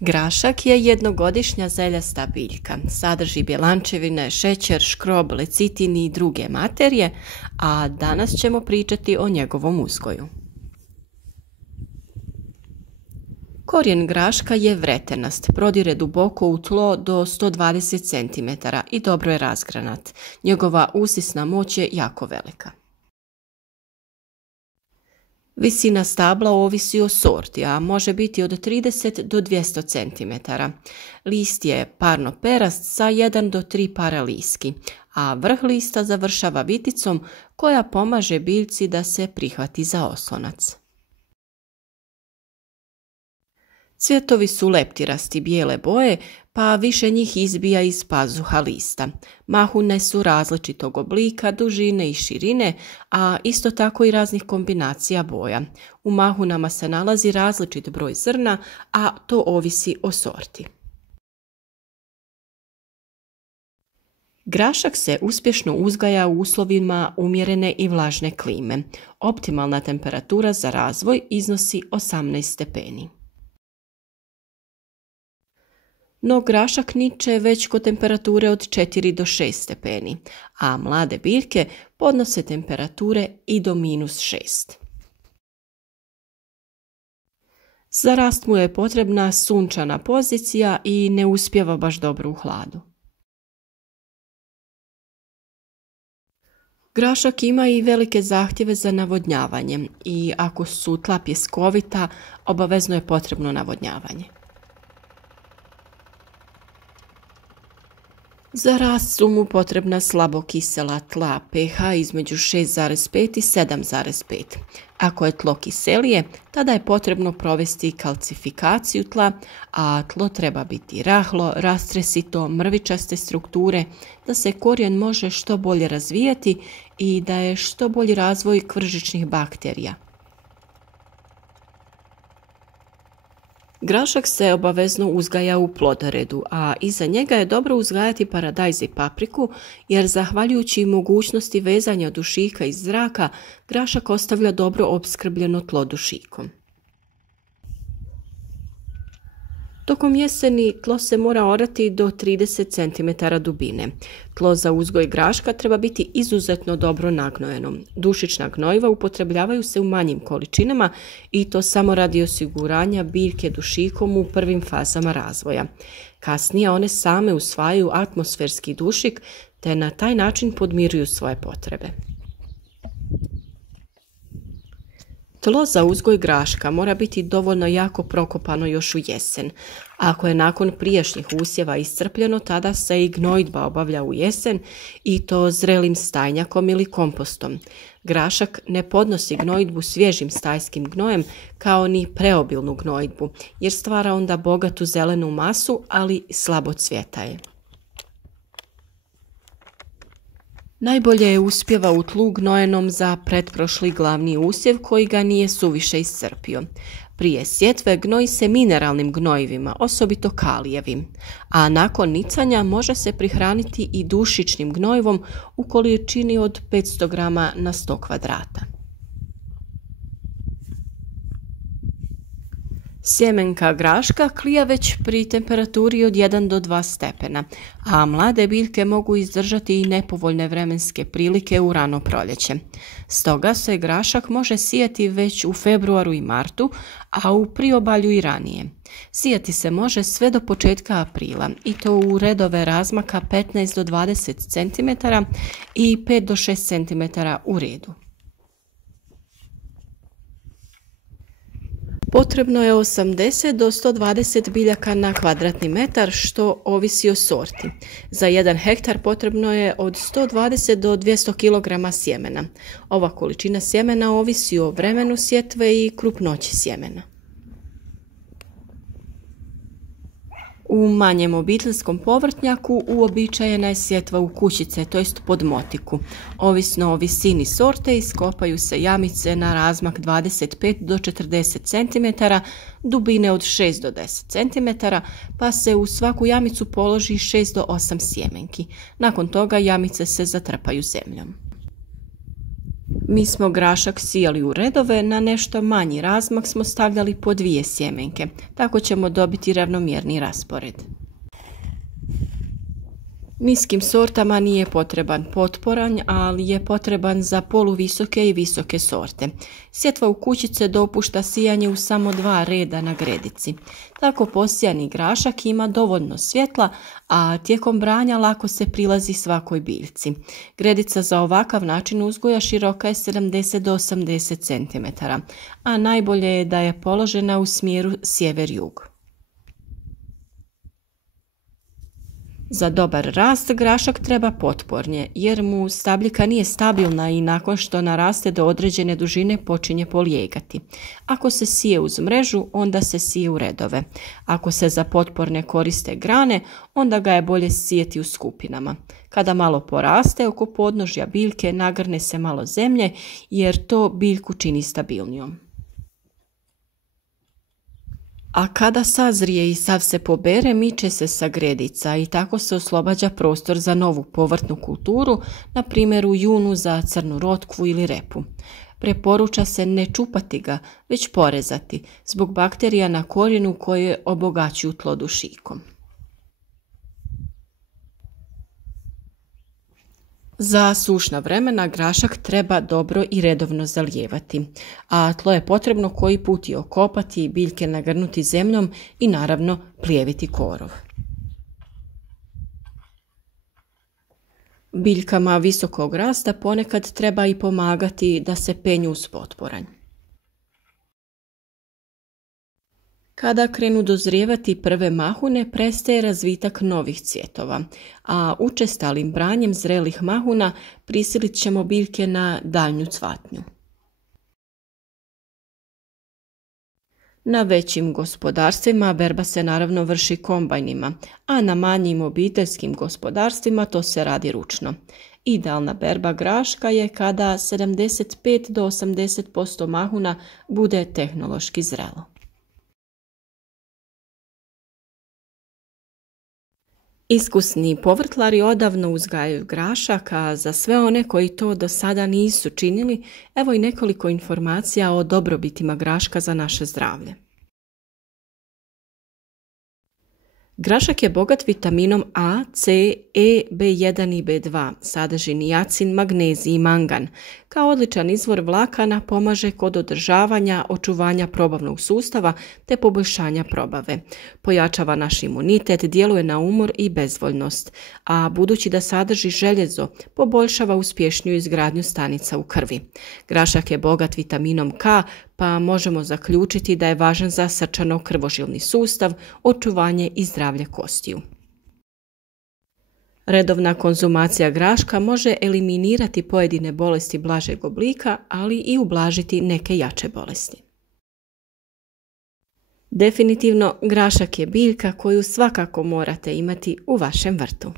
Grašak je jednogodišnja zeljasta biljka. Sadrži bjelančevine, šećer, škrob, lecitin i druge materije, a danas ćemo pričati o njegovom uzgoju. Korijen graška je vretenast, prodire duboko u tlo do 120 cm i dobro je razgranat. Njegova usisna moć je jako velika. Visina stabla ovisi o sorti, a može biti od 30 do 200 cm. List je parno perast sa 1 do 3 para liski, a vrh lista završava viticom koja pomaže biljci da se prihvati za oslonac. Cvjetovi su leptirasti bijele boje, pa više njih izbija iz pazuha lista. Mahune su različitog oblika, dužine i širine, a isto tako i raznih kombinacija boja. U mahunama se nalazi različit broj zrna, a to ovisi o sorti. Grašak se uspješno uzgaja u uslovima umjerene i vlažne klime. Optimalna temperatura za razvoj iznosi 18 stepeni. No grašak niče već kod temperature od 4 do 6 stepeni, a mlade biljke podnose temperature i do -6. Za rast mu je potrebna sunčana pozicija i ne uspijeva baš dobro u hladu. Grašak ima i velike zahtjeve za navodnjavanje i ako su tla pjeskovita, obavezno je potrebno navodnjavanje. Za rast su mu potrebna slabo kisela tla, pH između 6,5 i 7,5. Ako je tlo kiselije, tada je potrebno provesti kalcifikaciju tla, a tlo treba biti rahlo, rastresito, mrvičaste strukture, da se korijen može što bolje razvijati i da je što bolji razvoj kvržičnih bakterija. Grašak se obavezno uzgaja u plodoredu, a iza njega je dobro uzgajati paradajz i papriku, jer zahvaljujući mogućnosti vezanja dušika iz zraka, grašak ostavlja dobro opskrbljeno tlo dušikom. Tokom jeseni tlo se mora orati do 30 cm dubine. Tlo za uzgoj graška treba biti izuzetno dobro nagnojeno. Dušična gnojiva upotrebljavaju se u manjim količinama i to samo radi osiguranja biljke dušikom u prvim fazama razvoja. Kasnije one same usvajaju atmosferski dušik te na taj način podmiruju svoje potrebe. Tlo za uzgoj graška mora biti dovoljno jako prokopano još u jesen. Ako je nakon prijašnjih usjeva iscrpljeno, tada se i gnojidba obavlja u jesen i to zrelim stajnjakom ili kompostom. Grašak ne podnosi gnojidbu svježim stajskim gnojem kao ni preobilnu gnojidbu, jer stvara onda bogatu zelenu masu, ali slabo cvjetaje. Najbolje je uspjeva u tlu gnojenom za pretprošli glavni usjev koji ga nije suviše iscrpio. Prije sjetve gnoji se mineralnim gnojivima, osobito kalijevim, a nakon nicanja može se prihraniti i dušičnim gnojivom u količini od 500 g na 100 kvadrata. Sjemenka graška klija već pri temperaturi od 1 do 2 stepena, a mlade biljke mogu izdržati i nepovoljne vremenske prilike u rano proljeće. Stoga se grašak može sijati već u februaru i martu, a u priobalju i ranije. Sijati se može sve do početka aprila i to u redove razmaka 15 do 20 cm i 5 do 6 cm u redu. Potrebno je 80 do 120 biljaka na kvadratni metar, što ovisi o sorti. Za 1 hektar potrebno je od 120 do 200 kg sjemena. Ova količina sjemena ovisi o vremenu sjetve i krupnoći sjemena. U manjem obiteljskom povrtnjaku uobičajena je sjetva u kućice, to jest pod motiku. Ovisno o visini sorte iskopaju se jamice na razmak 25 do 40 cm, dubine od 6 do 10 cm, pa se u svaku jamicu položi 6 do 8 sjemenki. Nakon toga jamice se zatrpaju zemljom. Mi smo grašak sijali u redove, na nešto manji razmak smo stavljali po 2 sjemenke, tako ćemo dobiti ravnomjerni raspored. Niskim sortama nije potreban potporanj, ali je potreban za poluvisoke i visoke sorte. Sjetva u kućice dopušta sijanje u samo 2 reda na gredici. Tako posijani grašak ima dovoljno svjetla, a tijekom branja lako se prilazi svakoj biljci. Gredica za ovakav način uzgoja široka je 70 do 80 cm, a najbolje je da je položena u smjeru sjever-jug. Za dobar rast grašak treba potpornje, jer mu stabljika nije stabilna i nakon što naraste do određene dužine počinje polijegati. Ako se sije uz mrežu, onda se sije u redove. Ako se za potporne koriste grane, onda ga je bolje sijeti u skupinama. Kada malo poraste, oko podnožja biljke nagrne se malo zemlje, jer to biljku čini stabilnijom. A kada sazrije i sav se pobere, miče se sa gredica i tako se oslobađa prostor za novu povrtnu kulturu, na primjer u junu za crnu rotkvu ili repu. Preporuča se ne čupati ga, već porezati, zbog bakterija na korijenu koje obogaćuju tlo dušikom. Za sušna vremena grašak treba dobro i redovno zalijevati, a tlo je potrebno koji put i okopati, biljke nagrnuti zemljom i naravno plijeviti korov. Biljkama visokog rasta ponekad treba i pomagati da se penju uz potporanj. Kada krenu dozrijevati prve mahune, prestaje razvitak novih cvjetova, a učestalim branjem zrelih mahuna prisilit ćemo biljke na daljnju cvatnju. Na većim gospodarstvima berba se naravno vrši kombajnima, a na manjim obiteljskim gospodarstvima to se radi ručno. Idealna berba graška je kada 75 do 80% mahuna bude tehnološki zrelo. Iskusni povrtlari odavno uzgajaju grašak, a za sve one koji to do sada nisu činili, evo i nekoliko informacija o dobrobitima graška za naše zdravlje. Grašak je bogat vitaminom A, C, E, B1 i B2, sadrži niacin, magnezij i mangan. Kao odličan izvor vlakana pomaže kod održavanja, očuvanja probavnog sustava te poboljšanja probave. Pojačava naš imunitet, djeluje na umor i bezvoljnost, a budući da sadrži željezo, poboljšava uspješniju izgradnju stanica u krvi. Grašak je bogat vitaminom K, pa možemo zaključiti da je važan za srčano-krvožilni sustav, očuvanje i zdravlje kostiju. Redovna konzumacija graška može eliminirati pojedine bolesti blažeg oblika, ali i ublažiti neke jače bolesti. Definitivno, grašak je biljka koju svakako morate imati u vašem vrtu.